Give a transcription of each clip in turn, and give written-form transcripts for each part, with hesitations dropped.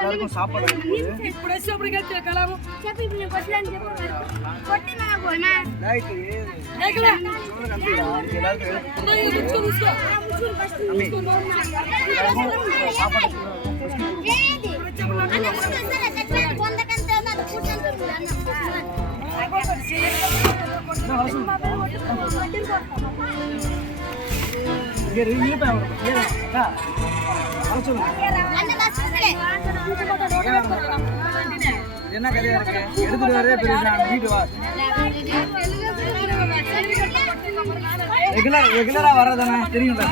எல்லாருக்கும் சாப்பாடு என்ன கதையா இருக்கு? எடுத்துட்டு வரவே பெரிய வீட்டு வா. ரெகுலரா வர்றதானே தெரியும்ல.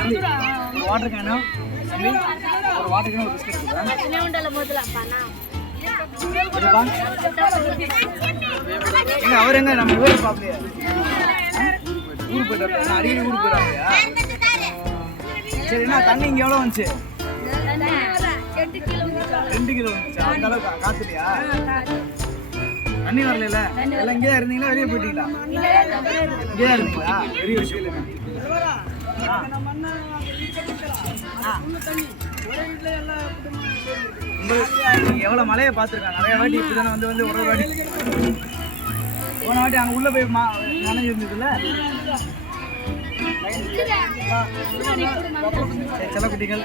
வாட்டர் கேனும் ஒரு வாட்டர் கேன் ஒரு பிஸ்கட் அவர் எங்க நம்ம ஊருக்கு பாப்பலையா? ஊருக்கு போயிட்டு அடிக்கடி ஊருக்கு போயிடாமையா? சரி, என்ன தண்ணி இங்க எவ்வளவு வந்துச்சு? 2 கிலோ வந்துச்சு. அந்த அளவுக்கு காத்துலையா? தண்ணி வரல. எல்லாம் இங்கே இருந்தீங்களா வெளியே போயிட்டீங்களா? இங்கே இருந்தீங்களா? பெரிய விஷயம் இல்லைங்க. நீங்க எவ்வளவு மழையை பார்த்துருக்காங்க. நிறைய வாட்டி இப்படிதானே வந்து ஒரு வாட்டி போன வாட்டி அங்கே உள்ள போய் நனைஞ்சு இருந்ததுல சில குட்டிகள்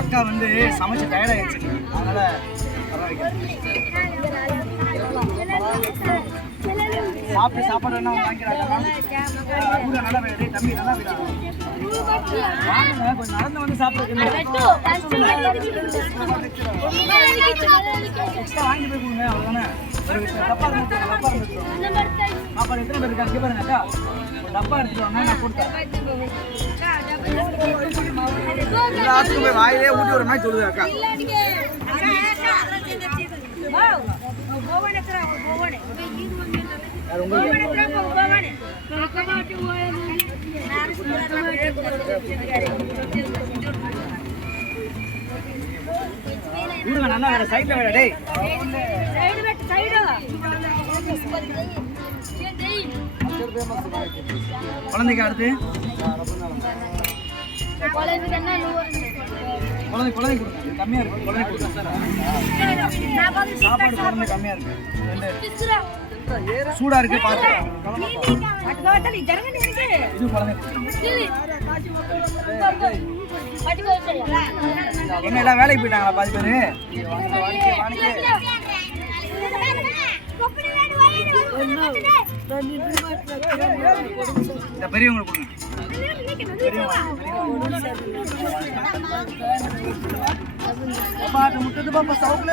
அக்கா வந்து சமைச்சு டயர்ட் ஆயிடுச்சு. அதனால சாப்பாடு என்ன வாங்கிக்கிறாங்க. நல்லா விட தம்பி, நல்லா விட வாங்க, கொஞ்சம் நடந்து வந்து சாப்பிடுங்க. எக்ஸ்ட்ரா வாங்கி போய் கொடுங்க, அவ்வளோதானே. ஒரு டப்பா சாப்பாடு எத்தனை பேர் இருக்காங்க பாருங்க அக்கா. ஒரு டப்பா எடுத்துட்டு வாங்க, நான் கொடுத்தேன். எல்லாத்துக்கும் போய் வாயிலே ஊட்டி ஒரு மாதிரி சொல்லுது அக்கா. நல்லா வேற சைட்ல வேற டேய் குழந்தைக்கு அடுத்து குழந்தை கொடுங்க. கம்மியா இருக்கு. குழந்தை கொடுங்க சார். சாப்பாடு குழந்தை கம்மியா இருக்கு. சூடா இருக்கு பாத்து. இது குழந்தை என்ன எல்லாம் வேலைக்கு போயிட்டாங்களா பாதி பேரு? இந்த பெரியவங்களுக்கு கொடுங்க. முட்டது பாப்பா சவுக்குல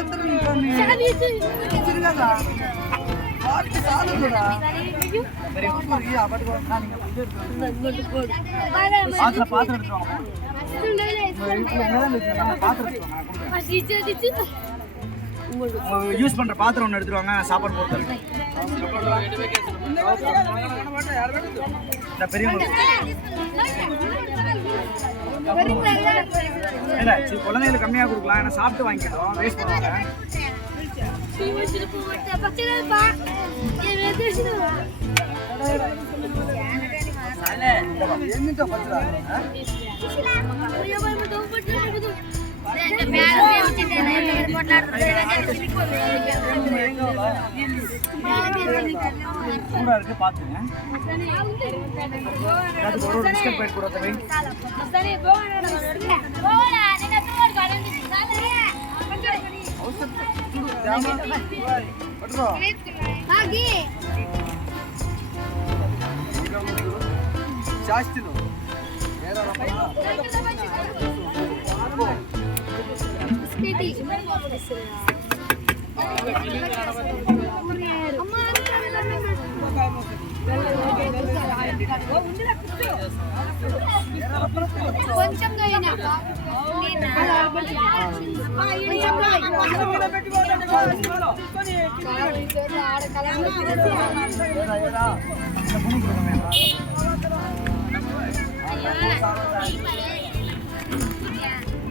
பாத்திரம் யூஸ் பண்ற பாத்திரம் ஒன்று எடுத்துருவாங்க. சாப்பாடு போட்டு இல்ல குழந்தைகளுக்கு கம்மியா கொடுக்கலாம். ஏன்னா சாப்பிட்டு வாங்கிக்கிறோம், வேஸ்ட் பண்ணுவாங்க. இருக்கு பாத்துங்க. ஒரு பிஸ்கட் பேட் கூட தம்பி. ಜಾಸ್ತಿ కొంచెం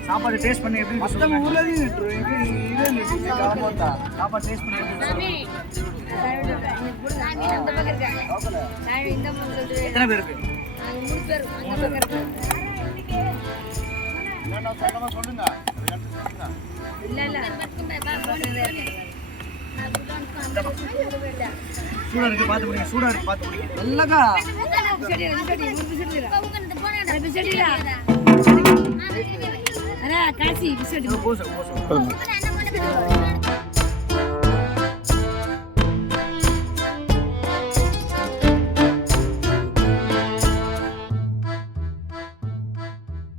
சாப்பாடு டேஸ்ட் பண்ணி எப்படி இருக்கு சொல்லுங்க. சாப்பாடு டேஸ்ட் பண்ணி எப்படி இருக்கு சொல்லுங்க. எத்தனை பேருக்கு? சூடா இருக்கு பார்த்து முடியுங்க. சூடா இருக்கு பார்த்து முடியுங்க. நல்லக்கா காசி போச